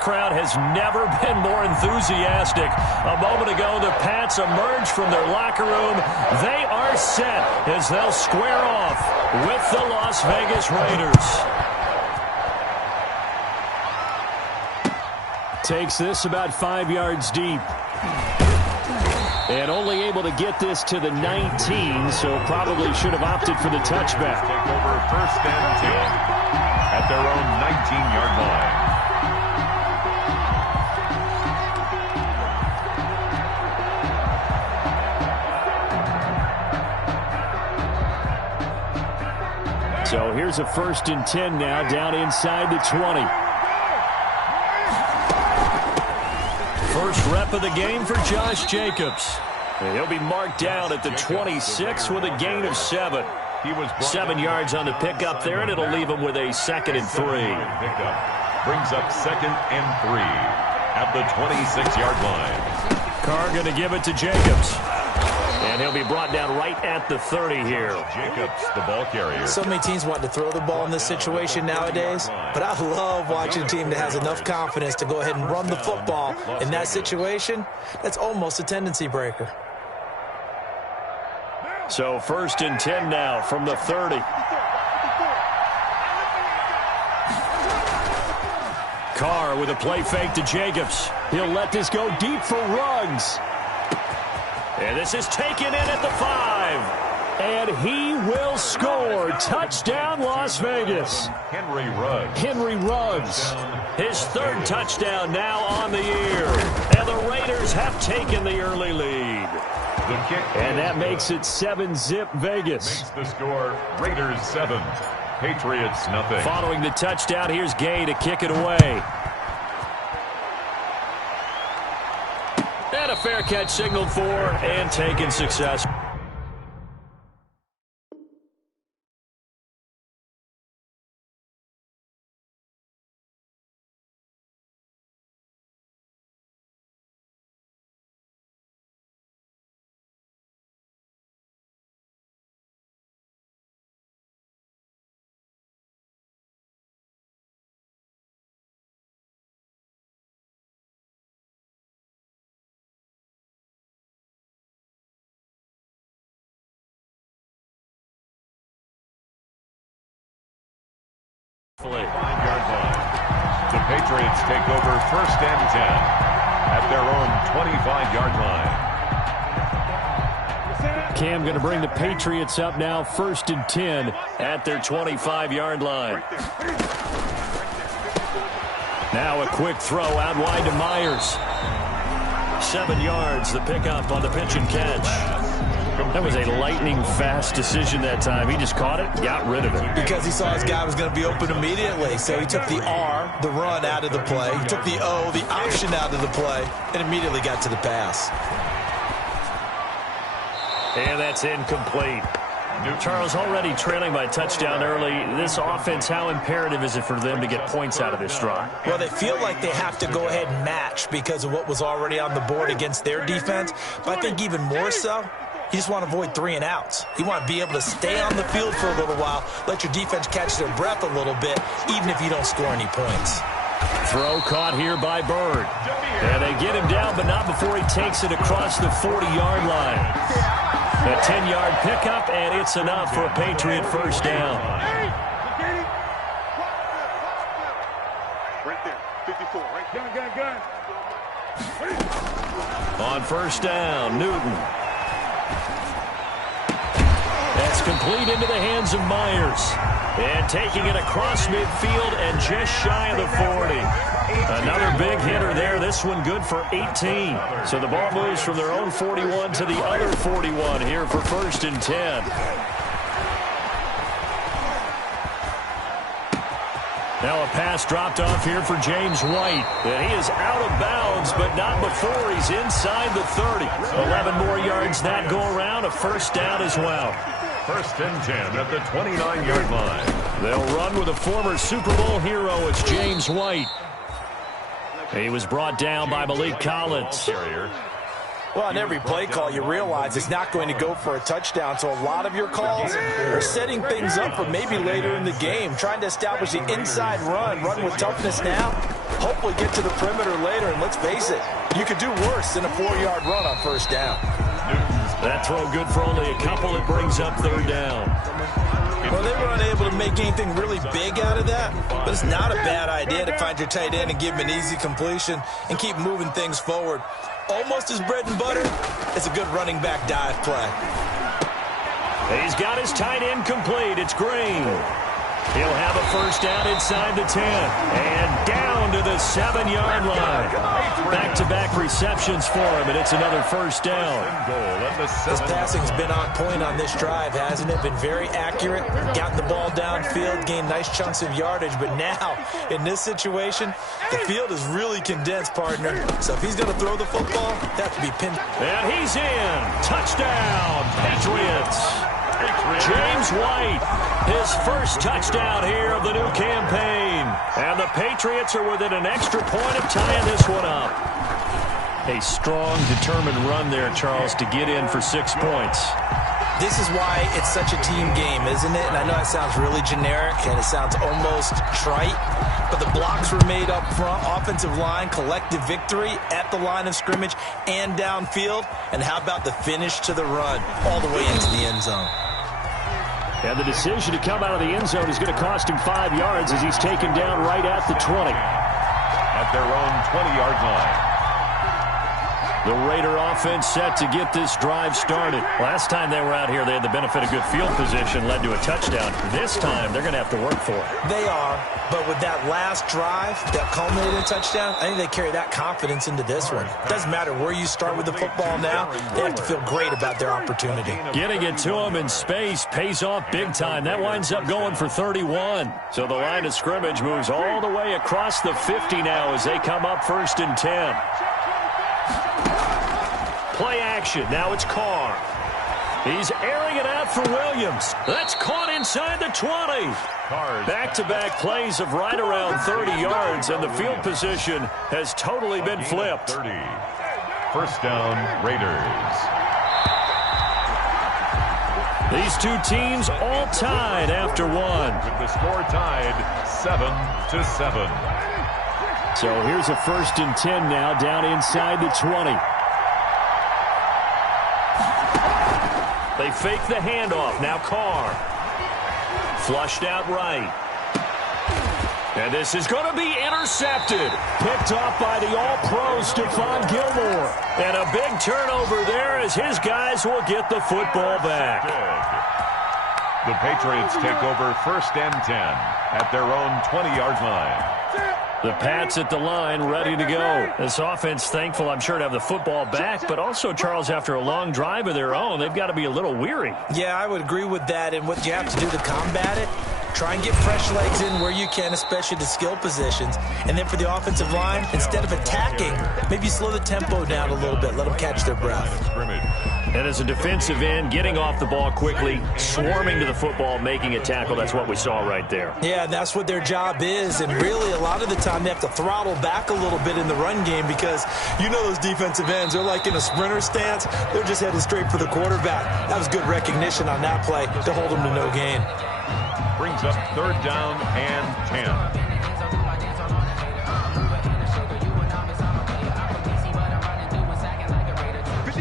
Crowd has never been more enthusiastic. A moment ago, the Pats emerged from their locker room. They are set as they'll square off with the Las Vegas Raiders. Takes this about 5 yards deep. And only able to get this to the 19, so probably should have opted for the touchback. Take over 1st and 10 at their own 19-yard line. So here's a 1st and 10 now, down inside the 20. First rep of the game for Josh Jacobs. And he'll be marked down at the 26 with a gain of 7. 7 yards on the pickup there, and it'll leave him with a 2nd and 3. Pickup brings up 2nd and 3 at the 26-yard line. Carr going to give it to Jacobs. And he'll be brought down right at the 30 here. Jacobs, the ball carrier. So many teams want to throw the ball in this situation nowadays, but I love watching a team that has enough confidence to go ahead and run the football. In that situation, that's almost a tendency breaker. So 1st and 10 now from the 30. Carr with a play fake to Jacobs. He'll let this go deep for Ruggs. And this is taken in at the 5. And he will score. Touchdown, Las Vegas. Henry Ruggs. Henry Ruggs. His 3rd touchdown now on the year. And the Raiders have taken the early lead. The kick. And that makes it 7-zip Vegas. Makes the score Raiders 7. Patriots nothing. Following the touchdown, here's Gay to kick it away. And a fair catch signaled for and taken successfully. The Patriots take over 1st and 10 at their own 25-yard line. Cam going to bring the Patriots up now, 1st and 10 at their 25-yard line. Now a quick throw out wide to Myers. 7 yards, the pickup on the pitch and catch. That was a lightning-fast decision that time. He just caught it, got rid of it. Because he saw his guy was going to be open immediately. So he took the R, the run, out of the play. He took the O, the option, out of the play, and immediately got to the pass. And that's incomplete. Charles, already trailing by touchdown early. This offense, how imperative is it for them to get points out of this drive? Well, they feel like they have to go ahead and match because of what was already on the board against their defense. But I think even more so, you just want to avoid 3 and outs. You want to be able to stay on the field for a little while, let your defense catch their breath a little bit, even if you don't score any points. Throw caught here by Bird. And they get him down, but not before he takes it across the 40-yard line. A 10-yard pickup, and it's enough for a Patriot 1st down. Right there, 54, right there. On 1st down, Newton. That's complete into the hands of Myers. And taking it across midfield and just shy of the 40. Another big hitter there. This one good for 18. So the ball moves from their own 41 to the other 41 here for 1st and 10. Now a pass dropped off here for James White. And he is out of bounds, but not before he's inside the 30. 11 more yards that go around. A 1st down as well. 1st and 10 at the 29-yard line. They'll run with a former Super Bowl hero. It's James White. He was brought down by Malik Collins. Well, on every play call, you realize it's not going to go for a touchdown, so a lot of your calls are setting things up for maybe later in the game, trying to establish the inside run with toughness now. hopefully get to the perimeter later. And let's face it, you could do worse than a 4-yard run on first down. That throw good for only a couple. It brings up third down. Well, they were unable to make anything really big out of that, but it's not a bad idea to find your tight end and give him an easy completion and keep moving things forward. Almost his bread and butter. It's a good running back dive play. He's got his tight end complete. It's Green. He'll have a first down inside the 10. And down to the 7-yard line. Back-to-back receptions for him, and it's another first down. His passing's been on point on this drive, hasn't it? Been very accurate, gotten the ball downfield, gained nice chunks of yardage. But now, in this situation, the field is really condensed, partner. So if he's going to throw the football, that could be pinned. And he's in. Touchdown, Patriots. James White, his first touchdown here of the new campaign. And the Patriots are within an extra point of tying this one up. A strong, determined run there, Charles, to get in for 6 points. This is why it's such a team game, isn't it? And I know it sounds really generic and it sounds almost trite, but the blocks were made up front, offensive line, collective victory at the line of scrimmage and downfield. And how about the finish to the run all the way into the end zone? And the decision to come out of the end zone is going to cost him 5 yards as he's taken down right at the 20. At their own 20-yard line. The Raider offense set to get this drive started. Last time they were out here, they had the benefit of good field position, led to a touchdown. This time, they're going to have to work for it. They are, but with that last drive that culminated in a touchdown, I think they carry that confidence into this one. Doesn't matter where you start with the football now, they have to feel great about their opportunity. Getting it to him in space pays off big time. That winds up going for 31. So the line of scrimmage moves all the way across the 50 now as they come up 1st and 10. Play action. Now it's Carr. He's airing it out for Williams. That's caught inside the 20. Back-to-back plays of right around 30 yards, and the field position has totally been flipped. 30. First down, Raiders. These two teams all tied after one. With the score tied 7-7. So here's a 1st and 10 now down inside the 20. They fake the handoff. Now Carr. Flushed out right. And this is going to be intercepted. Picked off by the all-pro Stephon Gilmore. And a big turnover there as his guys will get the football back. The Patriots take over 1st and 10 at their own 20-yard line. The Pats at the line, ready to go. This offense thankful, I'm sure, to have the football back, but also, Charles, after a long drive of their own, they've got to be a little weary. Yeah, I would agree with that, and what you have to do to combat it, try and get fresh legs in where you can, especially the skill positions. And then for the offensive line, instead of attacking, maybe slow the tempo down a little bit, let them catch their breath. And as a defensive end, getting off the ball quickly, swarming to the football, making a tackle, that's what we saw right there. Yeah, that's what their job is, and really a lot of the time they have to throttle back a little bit in the run game because you know those defensive ends, they're like in a sprinter stance, they're just headed straight for the quarterback. That was good recognition on that play to hold them to no gain. Brings up 3rd down and 10.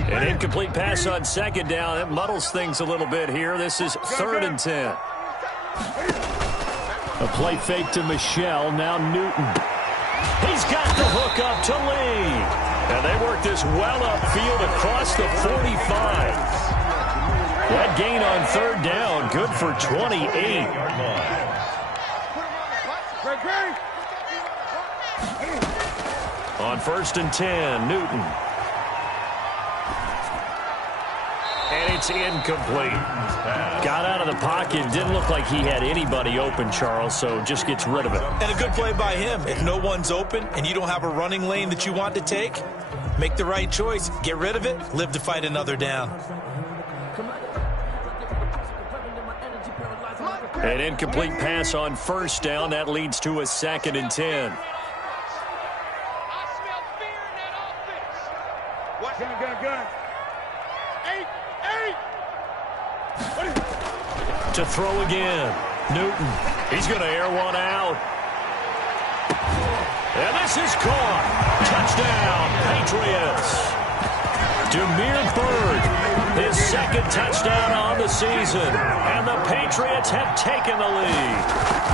An incomplete pass on 2nd down. It muddles things a little bit here. This is 3rd and 10. A play fake to Michelle. Now Newton. He's got the hook up to Lee. And they work this well upfield across the 45. That gain on 3rd down, good for 28. On 1st and 10, Newton. And it's incomplete. Got out of the pocket. Didn't look like he had anybody open, Charles, so just gets rid of it. And a good play by him. If no one's open and you don't have a running lane that you want to take, make the right choice. Get rid of it. Live to fight another down. An incomplete pass on 1st down. That leads to a 2nd and 10. Gun. To throw again. Newton. He's going to air one out. And this is caught. Touchdown, Patriots. Demir Bird, his second touchdown on the season. And the Patriots have taken the lead.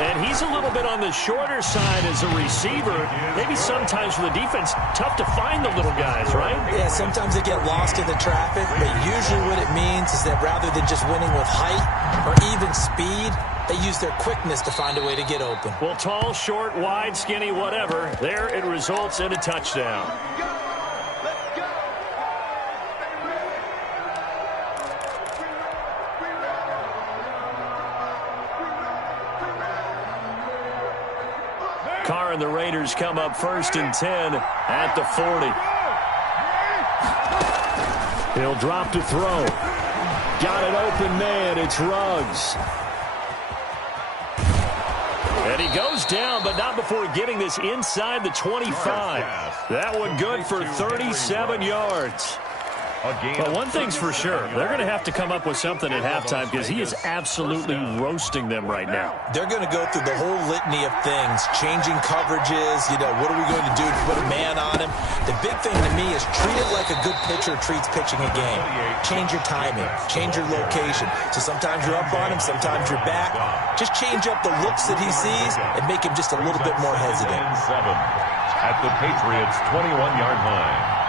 And he's a little bit on the shorter side as a receiver. Maybe sometimes for the defense, tough to find the little guys, right? Yeah, sometimes they get lost in the traffic, but usually what it means is that rather than just winning with height or even speed, they use their quickness to find a way to get open. Well, tall, short, wide, skinny, whatever, there it results in a touchdown. Carr and the Raiders come up 1st and 10 at the 40. He'll drop to throw. Got an open man. It's Ruggs. And he goes down, but not before getting this inside the 25. That one good for 37 yards. But one thing's for sure, they're going to have to come up with something at halftime because he is absolutely roasting them right now. They're going to go through the whole litany of things, changing coverages, what are we going to do to put a man on him? The big thing to me is treat it like a good pitcher treats pitching a game. Change your timing, change your location. So sometimes you're up on him, sometimes you're back. Just change up the looks that he sees and make him just a little bit more hesitant. At the Patriots' 21-yard line.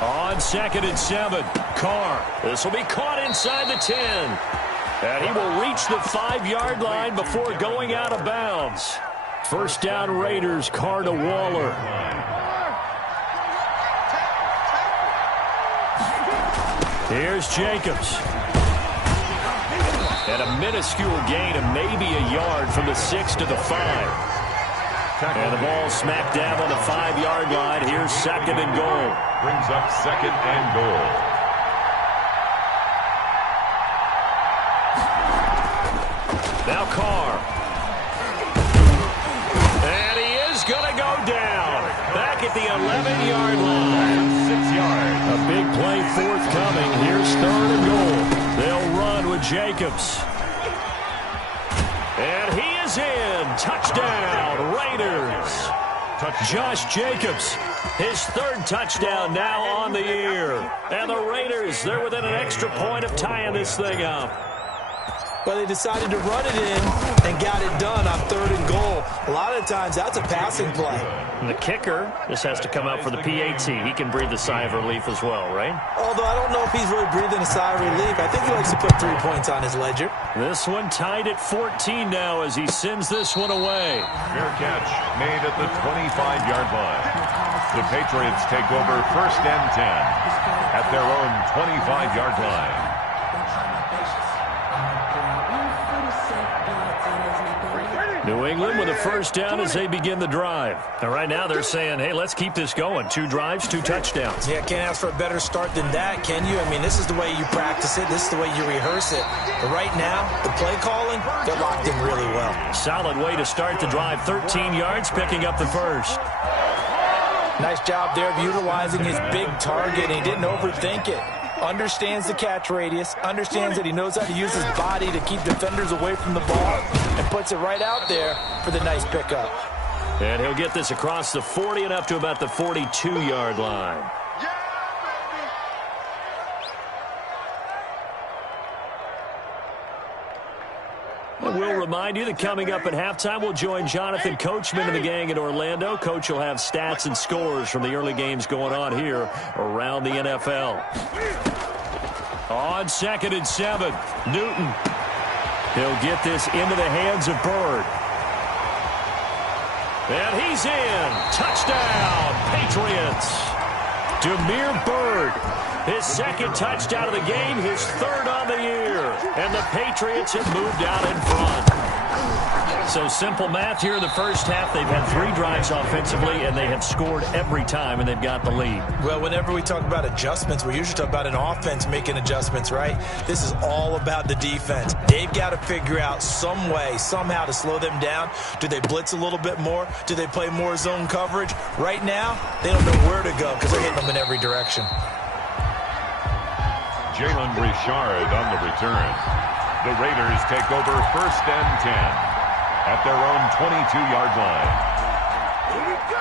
On 2nd and 7, Carr. This will be caught inside the 10. And he will reach the 5-yard line before going out of bounds. First down Raiders, Carr to Waller. Here's Jacobs. And a minuscule gain of maybe a yard from the 6 to the 5. And the ball smacked down on the 5-yard line. Here's 2nd and goal. Brings up 2nd and goal. Now Carr. And he is going to go down. Back at the 11-yard line. 6 yards. A big play forthcoming. Here's 3rd and goal. They'll run with Jacobs. And he is in. Touchdown, Raiders. Josh Jacobs, his 3rd touchdown now on the year. And the Raiders, they're within an extra point of tying this thing up. Well, they decided to run it in and got it done on 3rd and goal. A lot of times, that's a passing play. And the kicker, this has to come out for the PAT. He can breathe a sigh of relief as well, right? Although I don't know if he's really breathing a sigh of relief. I think he likes to put 3 points on his ledger. This one tied at 14 now as he sends this one away. Fair catch made at the 25-yard line. The Patriots take over 1st and 10 at their own 25-yard line. New England with a first down as they begin the drive. And right now they're saying, hey, let's keep this going. 2 drives, 2 touchdowns. Yeah, can't ask for a better start than that, can you? I mean, this is the way you practice it. This is the way you rehearse it. But right now, the play calling, they're locked in really well. Solid way to start the drive. 13 yards, picking up the first. Nice job there of utilizing his big target, and he didn't overthink it. Understands the catch radius, understands that he knows how to use his body to keep defenders away from the ball, and puts it right out there for the nice pickup. And he'll get this across the 40 and up to about the 42-yard line. And we'll remind you that coming up at halftime, we'll join Jonathan Coachman and the gang in Orlando. Coach will have stats and scores from the early games going on here around the NFL. On 2nd and 7, Newton. He'll get this into the hands of Bird. And he's in. Touchdown, Patriots. Demir Bird, his 2nd touchdown of the game, his 3rd on the year. And the Patriots have moved out in front. So simple math here in the first half. They've had 3 drives offensively, and they have scored every time, and they've got the lead. Well, whenever we talk about adjustments, we usually talk about an offense making adjustments, right? This is all about the defense. They've got to figure out some way, somehow to slow them down. Do they blitz a little bit more? Do they play more zone coverage? Right now, they don't know where to go because they're hitting them in every direction. Jalen Richard on the return. The Raiders take over 1st and 10 at their own 22-yard line.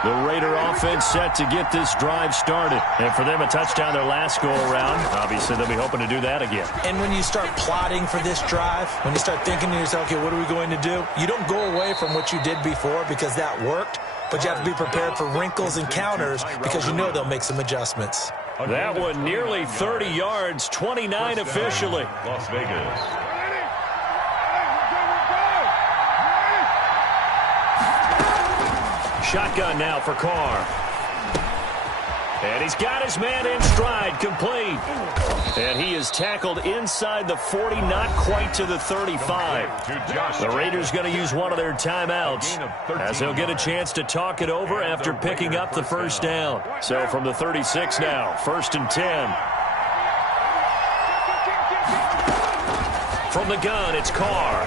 The Raider offense set to get this drive started. And for them, a touchdown their last go-around. Obviously, they'll be hoping to do that again. And when you start plotting for this drive, when you start thinking to yourself, okay, what are we going to do? You don't go away from what you did before because that worked, but you have to be prepared for wrinkles and counters because you know they'll make some adjustments. That one nearly 30 yards, 29 officially. Las Vegas. Shotgun now for Carr. And he's got his man in stride, complete. And he is tackled inside the 40, not quite to the 35. The Raiders going to use one of their timeouts as they'll get a chance to talk it over after picking up the first down. So from the 36 now, 1st and 10. From the gun, it's Carr.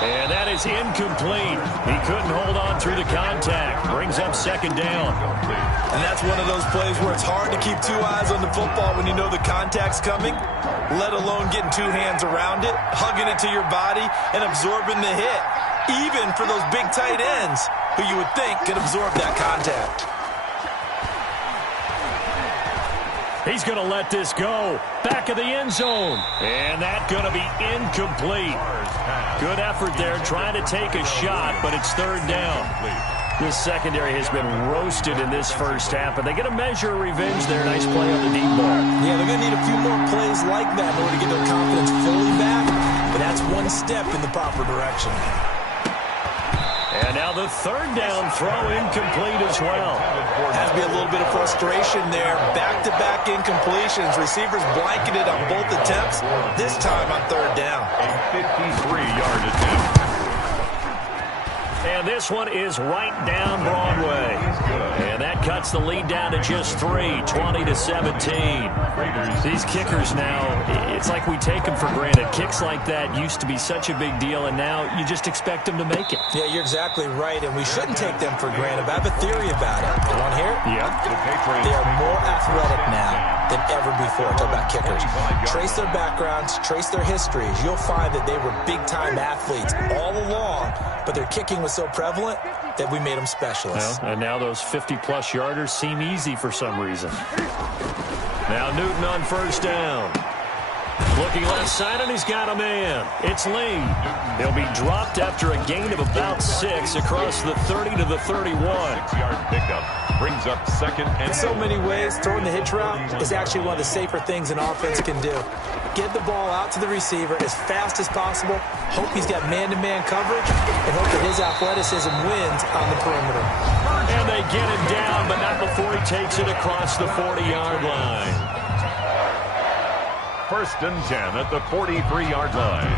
And that is incomplete. He couldn't hold on through the contact. Brings up 2nd down. And that's one of those plays where it's hard to keep 2 eyes on the football when you know the contact's coming, let alone getting 2 hands around it, hugging it to your body, and absorbing the hit. Even for those big tight ends who you would think could absorb that contact. He's going to let this go. Back of the end zone. And that's going to be incomplete. Good effort there trying to take a shot, but it's 3rd down. This secondary has been roasted in this first half, but they get a measure of revenge there. Nice play on the deep ball. Yeah, they're going to need a few more plays like that in order to get their confidence fully back, but that's one step in the proper direction. And now the 3rd down throw incomplete as well. Has to be a little bit of frustration there. Back-to-back incompletions. Receivers blanketed on both attempts, this time on 3rd down. A 53-yard attempt. And this one is right down Broadway. And that cuts the lead down to just 3, 20-17. These kickers now, it's like we take them for granted. Kicks like that used to be such a big deal, and now you just expect them to make it. Yeah, you're exactly right, and we shouldn't take them for granted. But I have a theory about it. You want to hear it? Yeah. They are more athletic now than ever before. Talk about kickers. Trace their backgrounds, trace their histories. You'll find that they were big-time athletes all along, but their kicking was so prevalent that we made them specialists. Well, and now those 50-plus yarders seem easy for some reason. Now Newton on 1st down. Looking left side, and he's got a man. It's Lee. He'll be dropped after a gain of about 6 across the 30 to the 31. 6-yard pickup brings up 2nd and in so many ways, throwing the hitch route is actually one of the safer things an offense can do. Get the ball out to the receiver as fast as possible, hope he's got man-to-man coverage, and hope that his athleticism wins on the perimeter. And they get him down, but not before he takes it across the 40-yard line. 1st and 10 at the 43-yard line.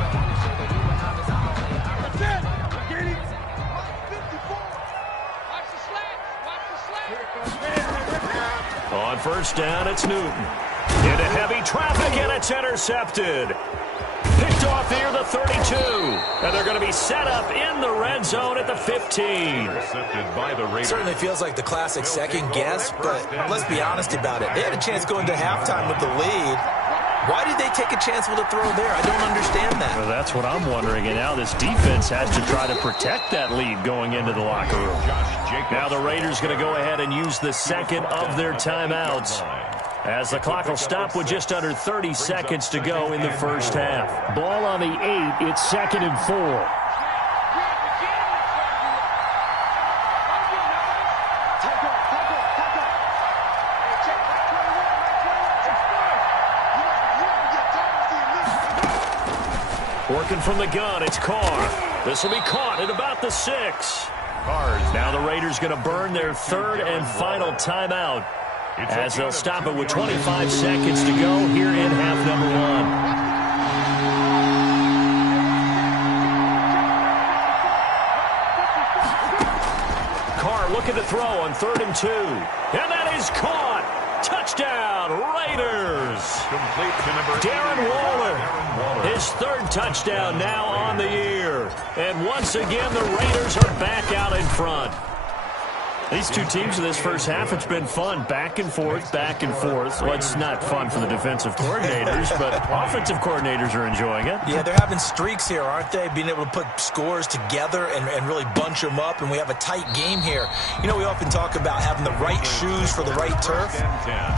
On 1st down, it's Newton. Into heavy traffic, and it's intercepted. Picked off here, the 32. And they're going to be set up in the red zone at the 15. Intercepted by the Raiders. Certainly feels like the classic second guess, but let's be honest about it. They had a chance going to halftime with the lead. Why did they take a chance with a throw there? I don't understand that. Well, that's what I'm wondering. And now this defense has to try to protect that lead going into the locker room. Now the Raiders going to go ahead and use the 2nd of their timeouts, as the clock will stop with just under 30 seconds to go in the first half. Ball on the 8. It's 2nd and 4. Working from the gun, it's Carr. This will be caught at about the 6. Now the Raiders going to burn their 3rd and final timeout, as they'll stop it with 25 seconds to go here in half number 1. Carr looking to throw on 3rd and 2. And that is caught. Touchdown, Raiders. Complete to number Darren Waller. His 3rd touchdown now on the year. And once again, the Raiders are back out in front. These two teams in this first half, it's been fun. Back and forth, back and forth. Well, it's not fun for the defensive coordinators, but offensive coordinators are enjoying it. Yeah, they're having streaks here, aren't they? Being able to put scores together and really bunch them up, and we have a tight game here. You know, we often talk about having the right shoes for the right turf.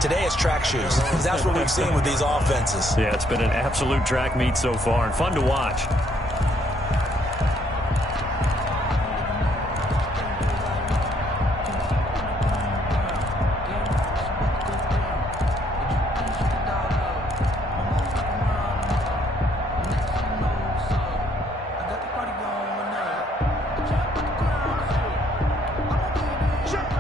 Today it's track shoes. That's what we've seen with these offenses. Yeah, it's been an absolute track meet so far, and fun to watch.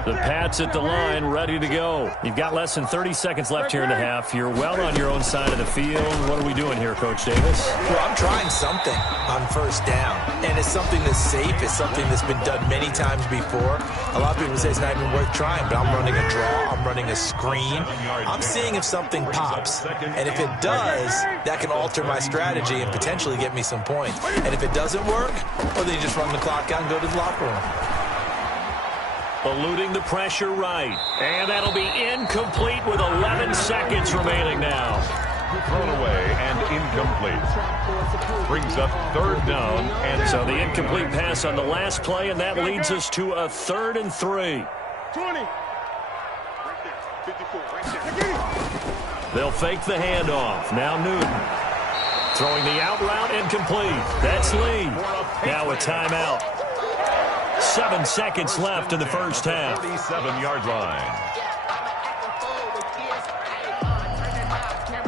The Pats at the line, ready to go. You've got less than 30 seconds left here in the half. You're well on your own side of the field. What are we doing here, Coach Davis? Well, I'm trying something on first down, and it's something that's safe. It's something that's been done many times before. A lot of people say it's not even worth trying, but I'm running a draw. I'm running a screen. I'm seeing if something pops, and if it does, that can alter my strategy and potentially get me some points. And if it doesn't work, well, then you just run the clock out and go to the locker room. Eluding the pressure right. And that'll be incomplete with 11 seconds remaining now. Thrown away and incomplete. Brings up third down. And so the incomplete pass on the last play, and that leads us to a 3rd and 3. 20. Right there. 54. Right there. They'll fake the handoff. Now Newton. Throwing the out route incomplete. That's Lee. Now a timeout. 7 seconds left in the first half. 37-yard line. Here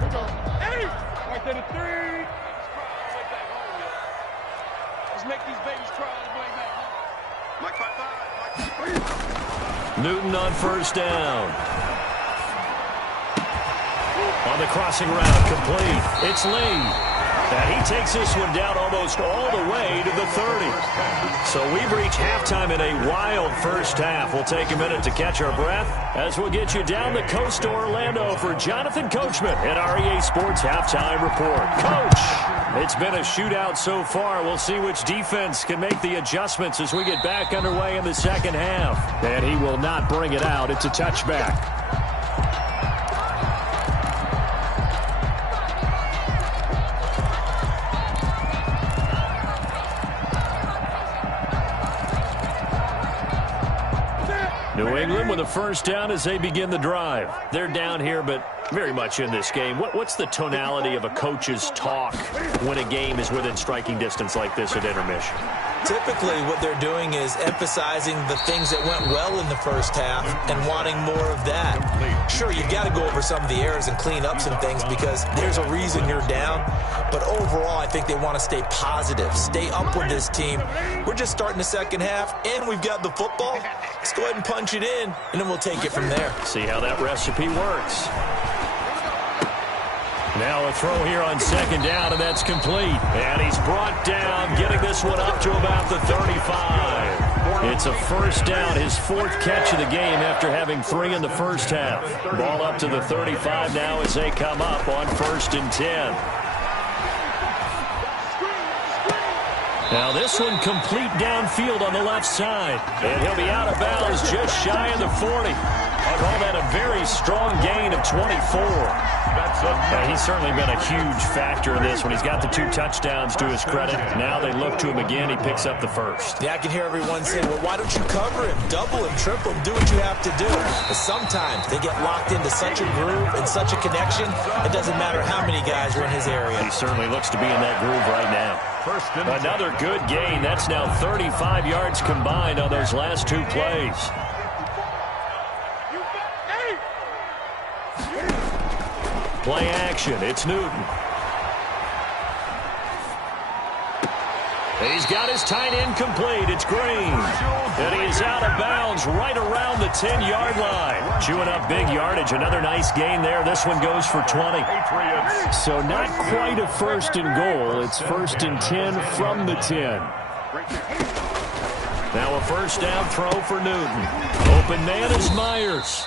we go. Hey! Right there to 3. Let's make these babies cry on the way back. Mike 5-5. Newton on first down. On the crossing route, complete. It's Lee. And he takes this one down almost all the way to the 30. So we've reached halftime in a wild first half. We'll take a minute to catch our breath as we'll get you down the coast to Orlando for Jonathan Coachman at our EA Sports Halftime Report. Coach, it's been a shootout so far. We'll see which defense can make the adjustments as we get back underway in the second half. And he will not bring it out. It's a touchback. New England with a first down as they begin the drive. They're down here, but very much in this game. What's the tonality of a coach's talk when a game is within striking distance like this at intermission? Typically, what they're doing is emphasizing the things that went well in the first half and wanting more of that. Sure, you've got to go over some of the errors and clean up some things because there's a reason you're down. But overall, I think they want to stay positive, stay up with this team. We're just starting the second half, and we've got the football. Let's go ahead and punch it in, and then we'll take it from there. See how that recipe works. Now a throw here on second down, and that's complete. And he's brought down, getting this one up to about the 35. It's a first down, his 4th catch of the game after having 3 in the first half. Ball up to the 35 now as they come up on 1st and 10. Now this one complete downfield on the left side. And he'll be out of bounds just shy of the 40. I call that a very strong gain of 24. He's certainly been a huge factor in this one. He's got the 2 touchdowns to his credit. Now they look to him again. He picks up the first. Yeah, I can hear everyone saying, well, why don't you cover him? Double him, triple him, do what you have to do. But sometimes they get locked into such a groove and such a connection, it doesn't matter how many guys are in his area. He certainly looks to be in that groove right now. Another good gain. That's now 35 yards combined on those last 2 plays. Play action. It's Newton. He's got his tight end complete. It's Green. And he is out of bounds right around the 10-yard line. Chewing up big yardage. Another nice gain there. This one goes for 20. So not quite a 1st and goal. It's 1st and 10 from the 10. Now a first down throw for Newton. Open man is Myers.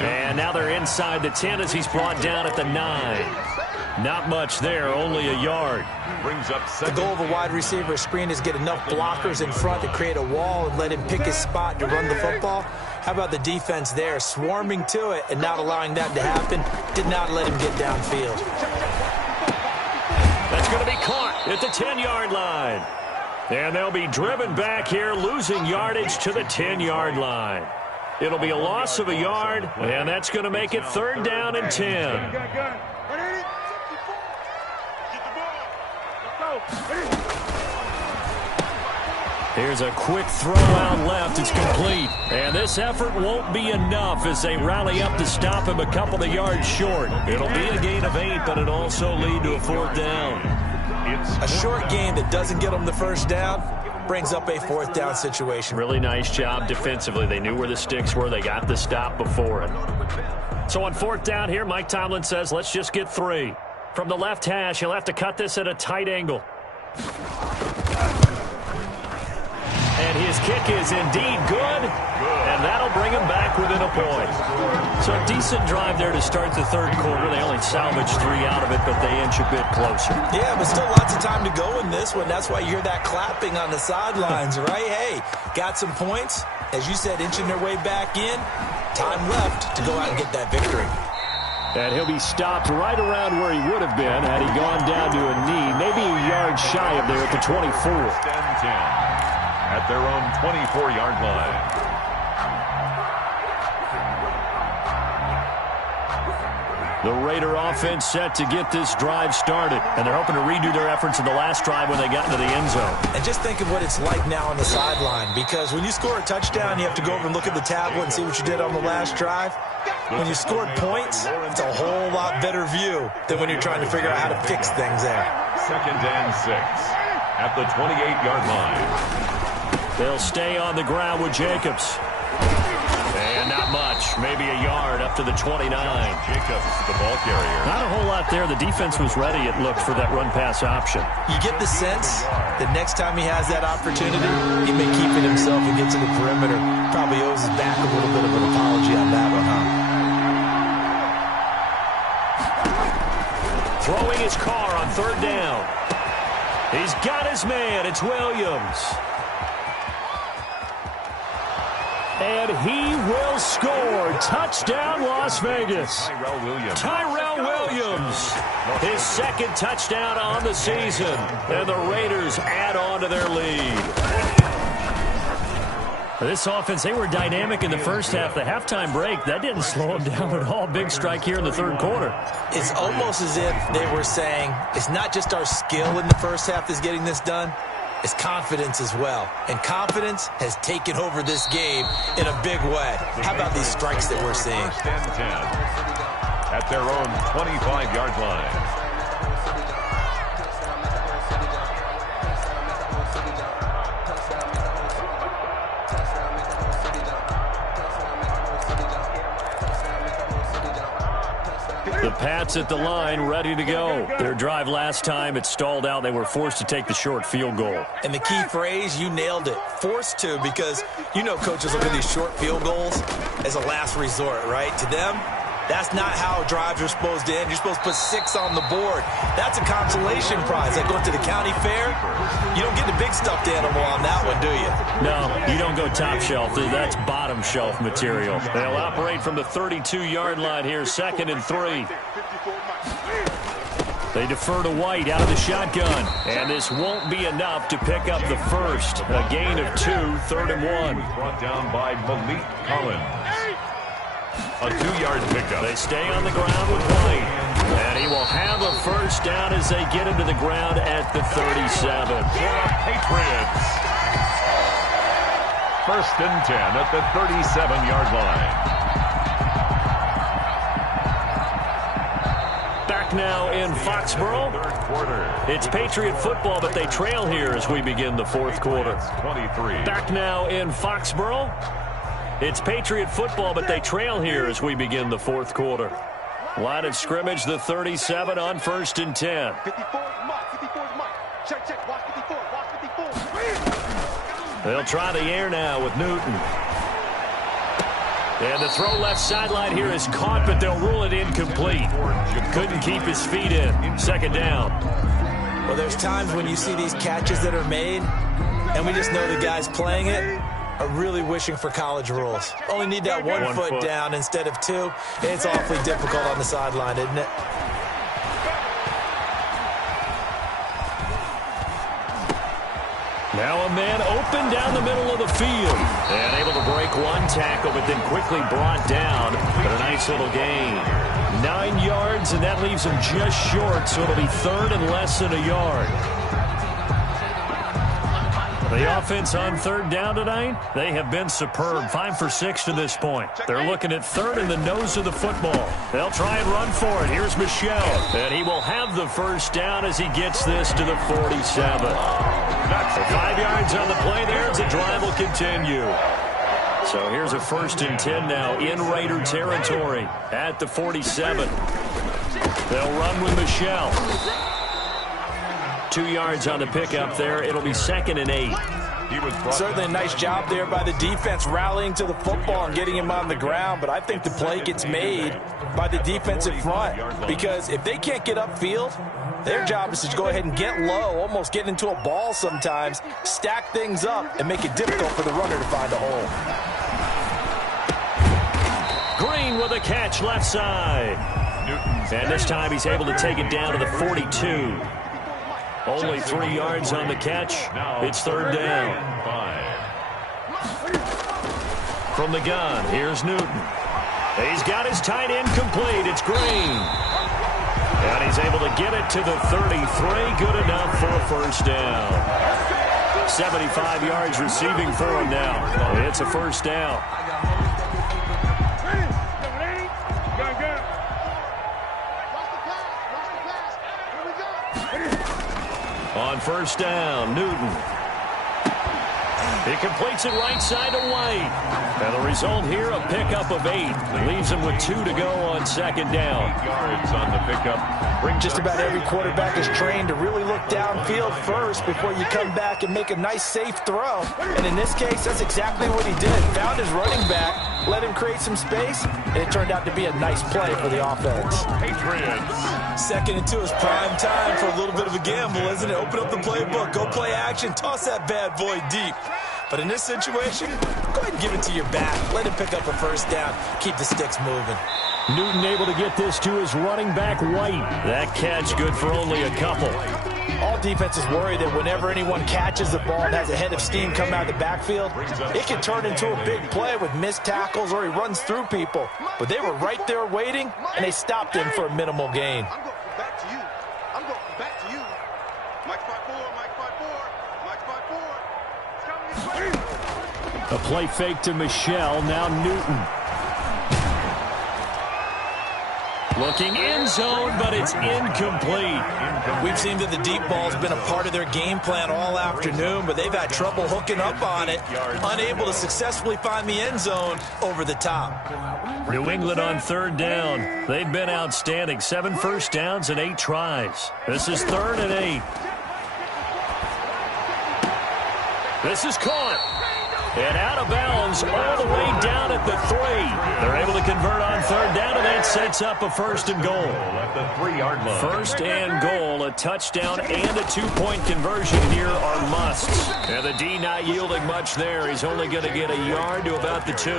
And now they're inside the 10 as he's brought down at the 9. Not much there, only a yard. Brings up The goal of a wide receiver screen is get enough blockers in front to create a wall and let him pick his spot to run the football. How about the defense there, swarming to it and not allowing that to happen? Did not let him get downfield. That's going to be caught at the 10-yard line. And they'll be driven back here, losing yardage to the 10-yard line. It'll be a loss of a yard, and that's going to make it 3rd down and 10. Here's a quick throw out left. It's complete. And this effort won't be enough as they rally up to stop him a couple of yards short. It'll be a gain of 8, but it'll also lead to a 4th down. A short gain that doesn't get them the 1st down brings up a 4th down situation. Really nice job defensively. They knew where the sticks were. They got the stop before it. So on 4th down here, Mike Tomlin says, let's just get 3. From the left hash, he'll have to cut this at a tight angle. And his kick is indeed good, and that'll bring him back within a point. So a decent drive there to start the 3rd quarter. They only salvaged 3 out of it, but they inch a bit closer. Yeah, but still lots of time to go in this one. That's why you hear that clapping on the sidelines, right? Hey, got some points. As you said, inching their way back in. Time left to go out and get that victory. And he'll be stopped right around where he would have been had he gone down to a knee, maybe a yard shy of there at the 24. 10. At their own 24-yard line. The Raider offense set to get this drive started, and they're hoping to redo their efforts in the last drive when they got into the end zone. And just think of what it's like now on the sideline, because when you score a touchdown, you have to go over and look at the tablet and see what you did on the last drive. When you scored points, it's a whole lot better view than when you're trying to figure out how to fix things there. 2nd and 6 at the 28-yard line. They'll stay on the ground with Jacobs. And not much. Maybe a yard up to the 29. Jacobs, the ball carrier. Not a whole lot there. The defense was ready, it looked, for that run-pass option. You get the sense that next time he has that opportunity, he may keep it himself and get to the perimeter. Probably owes his back a little bit of an apology on that one, huh? Throwing his car on 3rd down. He's got his man. It's Williams. And he will score. Touchdown, Las Vegas. Tyrell Williams. His 2nd touchdown on the season. And the Raiders add on to their lead. For this offense, they were dynamic in the first half. The halftime break, that didn't slow them down at all. Big strike here in the 3rd quarter. It's almost as if they were saying, it's not just our skill in the first half that's getting this done. It's confidence as well. And confidence has taken over this game in a big way. How about these strikes that we're seeing? 1st and 10 at their own 25-yard line. The Pats at the line, ready to go. Their drive last time, it stalled out. They were forced to take the short field goal. And the key phrase, you nailed it. Forced to, because you know coaches look at these short field goals as a last resort, right? To them, that's not how drives are supposed to end. You're supposed to put 6 on the board. That's a consolation prize. Like going to the county fair, you don't get the big stuffed animal on that one, do you? No, you don't go top shelf. That's bottom shelf material. They'll operate from the 32-yard line here, 2nd and 3. They defer to White out of the shotgun. And this won't be enough to pick up the first. A gain of 2, 3rd and 1. Brought down by Malik Collins. A 2-yard pickup. They stay on the ground with White. And he will have a first down as they get him to the ground at the 37. For the Patriots. 1st and 10 at the 37-yard line. Back now in Foxborough. 3rd quarter. It's Patriot football, but they trail here as we begin the 4th quarter. 23. Back now in Foxborough. It's Patriot football, but they trail here as we begin the 4th quarter. Line of scrimmage, the 37 on 1st and 10. 54 is Mike. 54 is Mike. Check. Watch 54. Watch 54. They'll try the air now with Newton. And the throw left sideline here is caught, but they'll rule it incomplete. Couldn't keep his feet in. Second down. Well, there's times when you see these catches that are made, and we just know the guys playing it are really wishing for college rules. Only need that one foot down instead of two. It's awfully difficult on the sideline, isn't it? Now a man open down the middle of the field. And able to break one tackle, but then quickly brought down. But a nice little gain. 9 yards, and that leaves him just short, so it'll be third and less than a yard. The offense on third down tonight, they have been superb. 5 for 6 to this point. They're looking at third in the nose of the football. They'll try and run for it. Here's Michel. And he will have the first down as he gets this to the 47. So 5 yards on the play there as the drive will continue. So here's a 1st and 10 now in Raider territory at the 47. They'll run with Michel. 2 yards on the pickup there. It'll be 2nd and 8. Certainly a nice job there by the defense rallying to the football and getting him on the ground, but I think the play gets made by the defensive front because if they can't get upfield, their job is to go ahead and get low, almost get into a ball sometimes, stack things up, and make it difficult for the runner to find a hole. Green with a catch left side. And this time he's able to take it down to the 42. Only 3 yards on the catch. It's third down. From the gun, here's Newton. He's got his tight end complete. It's Green. And he's able to get it to the 33. Good enough for a first down. 75 yards receiving for him now. It's a first down. On first down, Newton. He completes it right side to White. And the result here, a pickup of 8. Leaves him with 2 to go on second down. 8 yards on the pickup. Just about every quarterback is trained to really look downfield first before you come back and make a nice, safe throw. And in this case, that's exactly what he did. Found his running back, let him create some space, and it turned out to be a nice play for the offense. Patriots. 2nd and 2 is prime time for a little bit of a gamble, isn't it? Open up the playbook, go play action, toss that bad boy deep. But in this situation, go ahead and give it to your back. Let him pick up a first down. Keep the sticks moving. Newton able to get this to his running back, White. That catch good for only a couple. All defenses worry that whenever anyone catches the ball and has a head of steam come out of the backfield, it can turn into a big play with missed tackles or he runs through people. But they were right there waiting, and they stopped him for a minimal gain. I'm going back to you. I'm going back to you. Mike 5-4, Mike 5-4, Mike 5-4. A play fake to Michel, now Newton. Looking end zone, but it's incomplete. We've seen that the deep ball's been a part of their game plan all afternoon, but they've had trouble hooking up on it, unable to successfully find the end zone over the top. New England on third down. They've been outstanding. 7 first downs and 8 tries. This is 3rd and 8. This is caught. And out of bounds all the way down at the 3. They're able to convert on third down, and that sets up a 1st and goal. At the 3-yard line. 1st and goal, a touchdown and a 2-point conversion here are musts. And the D not yielding much there. He's only going to get a yard to about the 2.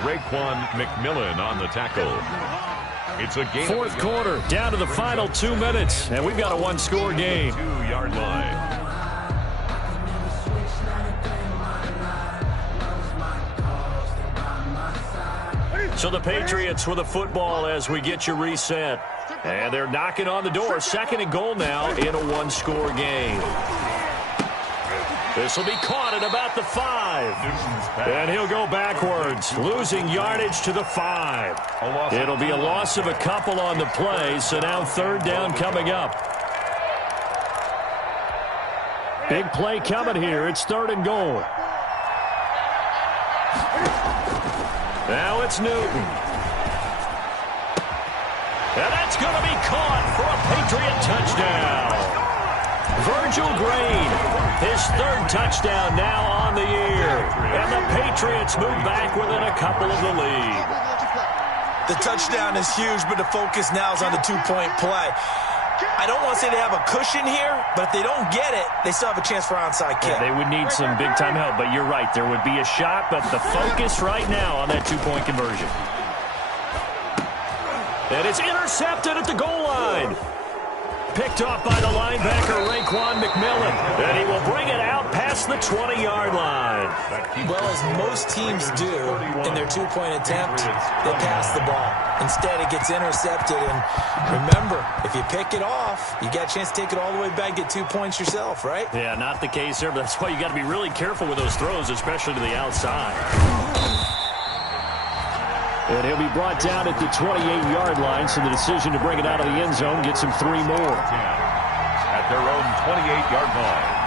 Raekwon McMillan on the tackle. It's a game. 4th quarter, down to the final 2 minutes, and we've got a 1-score game. 2-yard line. So the Patriots with the football as we get you reset. And they're knocking on the door. 2nd and goal now in a 1-score game. This will be caught at about the 5. And he'll go backwards, losing yardage to the 5. It'll be a loss of a couple on the play, so now 3rd down coming up. Big play coming here. It's 3rd and goal. Now it's Newton. And that's going to be caught for a Patriot touchdown. Virgil Green, his third touchdown now on the year. And the Patriots move back within a couple of the lead. The touchdown is huge, but the focus now is on the two-point play. I don't want to say they have a cushion here, but if they don't get it, they still have a chance for onside kick. Yeah, they would need some big-time help, but you're right. There would be a shot, but the focus right now on that two-point conversion. And it's intercepted at the goal line. Picked off by the linebacker, Raekwon McMillan. And he will bring it out past the 20-yard line. Well, as most teams do in their two-point attempt, they pass the ball. Instead, it gets intercepted. And remember, if you pick it off, you got a chance to take it all the way back, get 2 points yourself, right? Yeah, not the case there, but that's why you got to be really careful with those throws, especially to the outside. And he'll be brought down at the 28-yard line, so the decision to bring it out of the end zone gets him 3 more. At their own 28-yard line.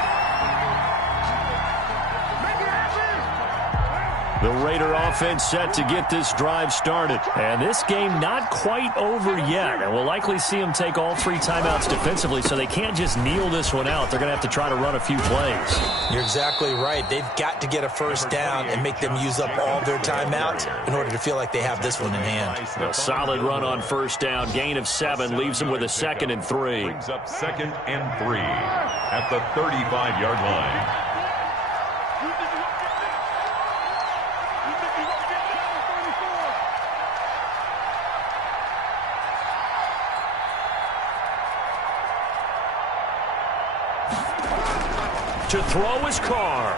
The Raider offense set to get this drive started. And this game not quite over yet. And we'll likely see them take all 3 timeouts defensively, so they can't just kneel this one out. They're going to have to try to run a few plays. You're exactly right. They've got to get a first down and make them use up all their timeouts in order to feel like they have this one in hand. A solid run on first down. Gain of 7 leaves them with a 2nd and 3. Brings up 2nd and 3 at the 35-yard line. To throw his Carr.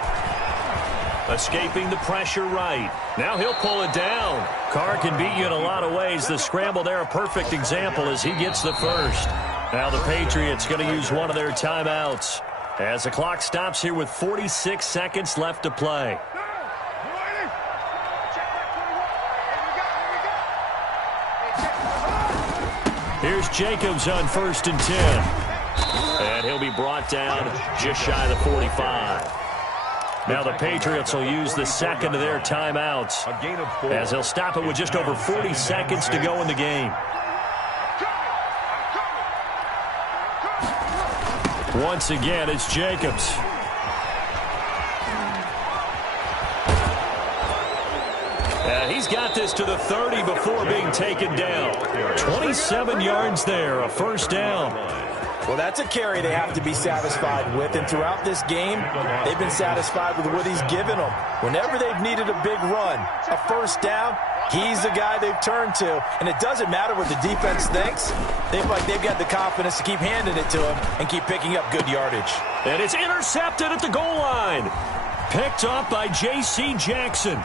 Escaping the pressure right. Now he'll pull it down. Carr can beat you in a lot of ways. The scramble there, a perfect example as he gets the first. Now the Patriots going to use one of their timeouts as the clock stops here with 46 seconds left to play. Here's Jacobs on 1st and 10. And he'll be brought down just shy of the 45. Now the Patriots will use the 2nd of their timeouts as they'll stop it with just over 40 seconds to go in the game. Once again, it's Jacobs. He's got this to the 30 before being taken down. 27 yards there, a first down. Well, that's a carry they have to be satisfied with, and throughout this game, they've been satisfied with what he's given them. Whenever they've needed a big run, a first down, he's the guy they've turned to, and it doesn't matter what the defense thinks. They feel like they've got the confidence to keep handing it to him and keep picking up good yardage. And it's intercepted at the goal line. Picked up by J.C. Jackson.